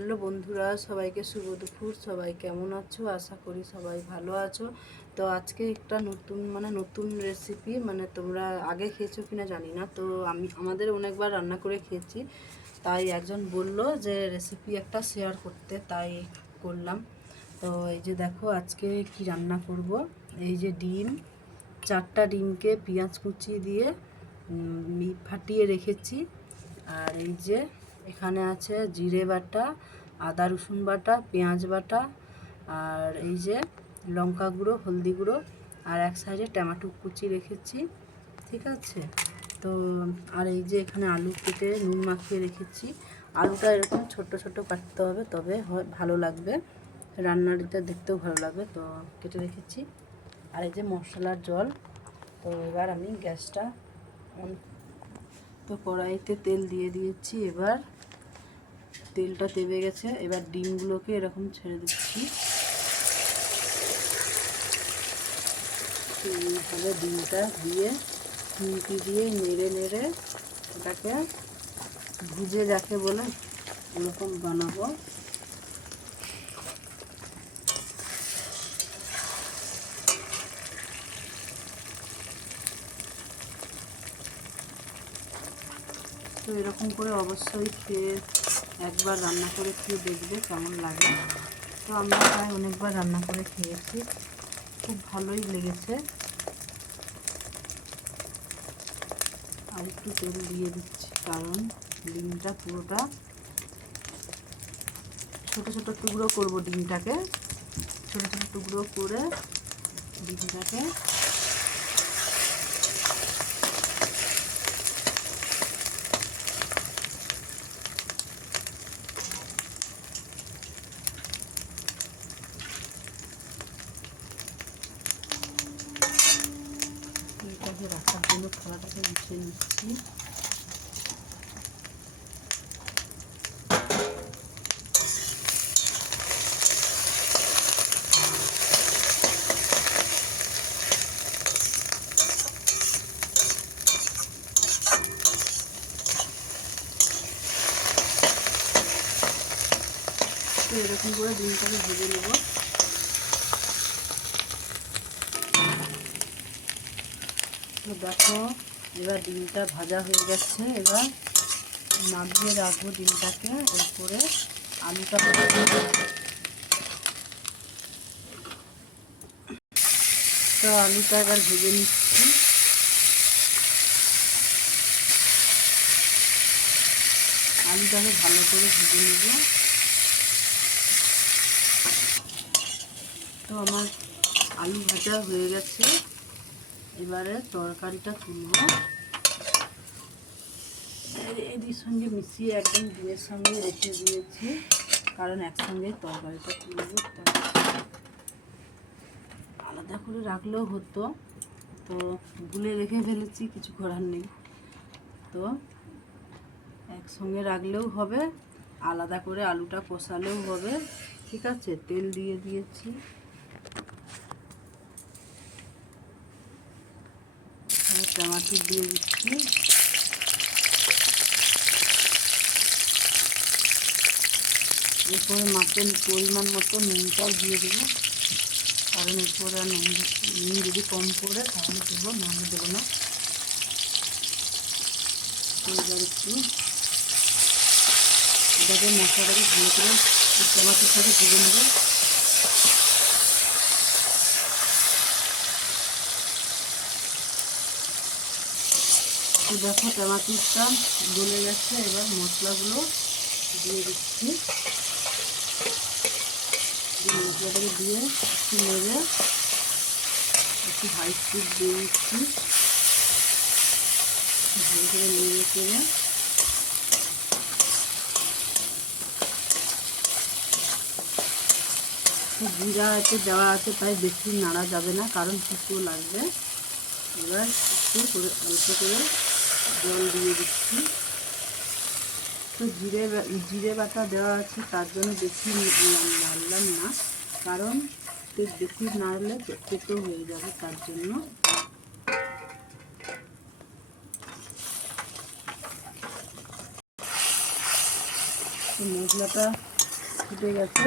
Hello বন্ধুরা, সবাইকে শুভ দুপুর। সবাই কেমন আছো? আশা করি সবাই ভালো আছো। তো আজকে একটা নতুন রেসিপি, তোমরা আগে খেয়েছো কিনা জানি না, তো আমাদের অনেকবার রান্না করে খেয়েছি। তাই একজন বলল যে রেসিপি একটা শেয়ার করতে, তাই করলাম। তো এই যে দেখো আজকে কি রান্না করব। এই যে ডিম, 4টা ডিমকে পেঁয়াজ কুচি দিয়ে ফাটিয়ে রেখেছি। আর এই যে এখানে আছে জিরে বাটা, আদা রসুন বাটা, পেঁয়াজ বাটা, আর এই যে লঙ্কা গুঁড়ো, হলদি গুঁড়ো, আর এক সাইডে টমেটো কুচি রেখেছি। ঠিক আছে। তো আর এই যে এখানে আলু কেটে নুন মাখিয়ে রেখেছি। আলুটা এরকম ছোট ছোট কাটতে হবে, তবে ভালো লাগবে, রান্নাটা দেখতেও ভালো লাগবে। তো কেটে রেখেছি। আর এই যে মশলার জল। তো এবার আমি গ্যাসটা অন, তো কড়াইতে তেল দিয়ে দিয়েছি। এবার তেলটা তেবে গেছে, এবার ডিমগুলোকে এরকম ছেড়ে দিচ্ছি। এইভাবে ডিমটা দিয়ে খুন্তি দিয়ে নেড়ে নেড়ে এটাকে ভুজে যাকে বলে এরকম বানাবো। তো এরকম করে অবশ্যই খেয়ে একবার রান্না করে খেয়ে দেখবে কেমন লাগে। তো আমরা প্রায় অনেকবার রান্না করে খেয়েছি, খুব ভালোই লেগেছে। আর একটু তেল দিয়ে দিচ্ছি, কারণ ডিমটা পুরোটা ছোট ছোট টুকরো করব। ডিমটাকে ছোট ছোট টুকরো করে ডিমটাকে এটাকে রাখার জন্য থালাটাকে গুছিয়ে নিচ্ছি। তো এরকম করে ডিমটাকে ভেজে নেব। তো দেখো এবার ডিমটা ভাজা হয়ে গেছে। এবার নামিয়ে রাখবো ডিমটাকে, এরপরে আলুটা তো আলুটা এবার ভেজে নিচ্ছি। আলুটাকে ভালো করে ভেজে নেব। তো আমার আলু ভাজা হয়ে গেছে। এবারে তরকারিটা তুলব, এর সঙ্গে মিশিয়ে একদম ডিমের সঙ্গে রেখে দিয়েছি, কারণ একসঙ্গে তরকারিটা তুলব। আলাদা করে রাখলেও হতো, তো ভুলে রেখে ফেলেছি, কিছু করার নেই। তো একসঙ্গে রাখলেও হবে, আলাদা করে আলুটা কষালেও হবে। ঠিক আছে। তেল দিয়ে দিয়েছি। টমেটো দিয়ে দিচ্ছি। এরপরে পরিমাণ মতো নুনটাও দিয়ে দেবো, কারণ এরপরে আর নুন যদি কম পড়ে তাহলে দেবো, নাহলে দেবো না। এবার একটু এটাকে মশলাটাকে ভালো করে টমেটোর সাথে ভেজে নেব। তো দেখো টমেটোটা গলে গেছে। এবার মশলাগুলো দিয়ে দিচ্ছি। মশলাটাকে দিয়ে একটু নেড়ে একটু হাই স্পিড দিয়ে দিচ্ছি। ভালো করে নেড়ে চেড়ে জিরা এতে দেওয়া আছে, তাই বেশি নাড়া যাবে না, কারণ কিছু লাগবে। এবার একটু করে অল্প করে জল দিয়ে দিচ্ছি। তো জিরে বাটা দেওয়া আছে, তার জন্য বেশি নাড়লাম না, কারণ বেশি নাড়লে তেতো হয়ে যাবে, তার জন্য। তো মশলাটা ফুটে গেছে।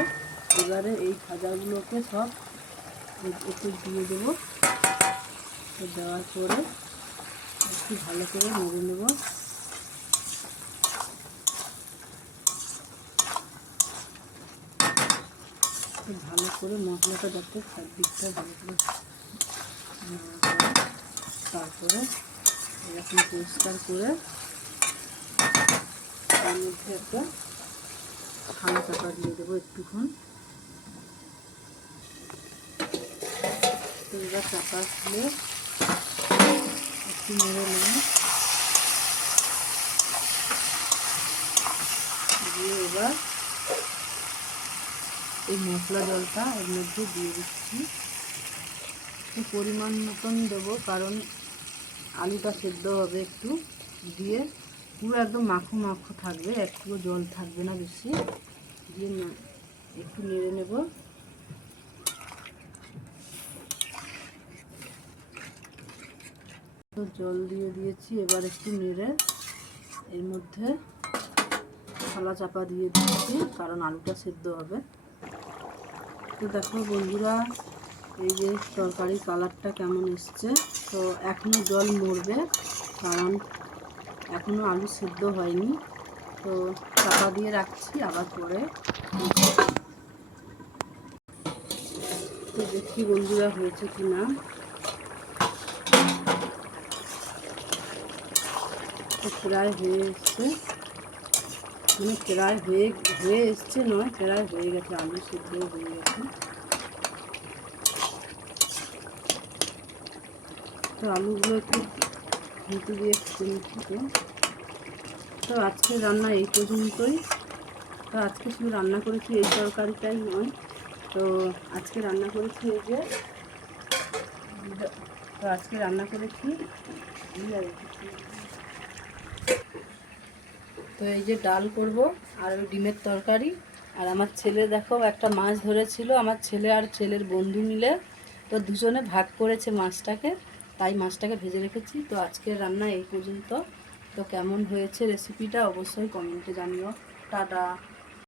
এবারে এই ভাজাগুলোকে সব একটু দিয়ে দেবো। দেওয়ার পরে একটু ভালো করে নেড়ে নেব। ভালো করে মশলাটা যাতে সব দিকটা ভালো করে তারপরে এরকম পরিষ্কার করে তার মধ্যে একটা ঠান্ডা চাপা দিয়ে দেবো একটুক্ষণ। তো এবার চাপা খুলে একটু নেড়ে নেব, দিয়ে এবার এই মশলা জলটা এর মধ্যে দিয়ে দিচ্ছি। একটু পরিমাণ মতন দেবো, কারণ আলুটা সেদ্ধ হবে একটু। দিয়ে পুরো একদম মাখো মাখো থাকবে, একটু জল থাকবে না বেশি। দিয়ে একটু নেড়ে নেব। তো জল দিয়ে দিয়েছি, এবার একটু নেড়ে এর মধ্যে থালা চাপা দিয়ে দিচ্ছি, কারণ আলুটা সেদ্ধ হবে। তো দেখো বন্ধুরা, এই যে তরকারি কালারটা কেমন এসছে। তো এখনও জল মরবে, কারণ এখনও আলু সেদ্ধ হয়নি। তো চাপা দিয়ে রাখছি, আবার পরে তো দেখি বন্ধুরা হয়েছে কি না। তো প্রায় হয়ে এসছে, মানে প্রায় হয়ে এসছে নয়, প্রায় হয়ে গেছে, আলু সেদ্ধ হয়ে গেছে। তো আলুগুলো একটু ঘুঁটে দিয়ে নিচ্ছি। তো আজকে রান্না এই পর্যন্তই। তো আজকে শুধু রান্না করেছি এই তরকারিটাই নয়, তো আজকে রান্না করেছি এই যে, তো আজকে রান্না করেছি তো এই যে ডাল করব আর ডিমের তরকারি। আর আমার ছেলে দেখো একটা মাছ ধরেছিল, আমার ছেলে আর ছেলের বন্ধু মিলে, তো দুজনে ভাগ করেছে মাছটাকে, তাই মাছটাকে ভেজে রেখেছি। তো আজকের রান্না এই পর্যন্ত। তো কেমন হয়েছে রেসিপিটা অবশ্যই কমেন্টে জানিও। টাটা।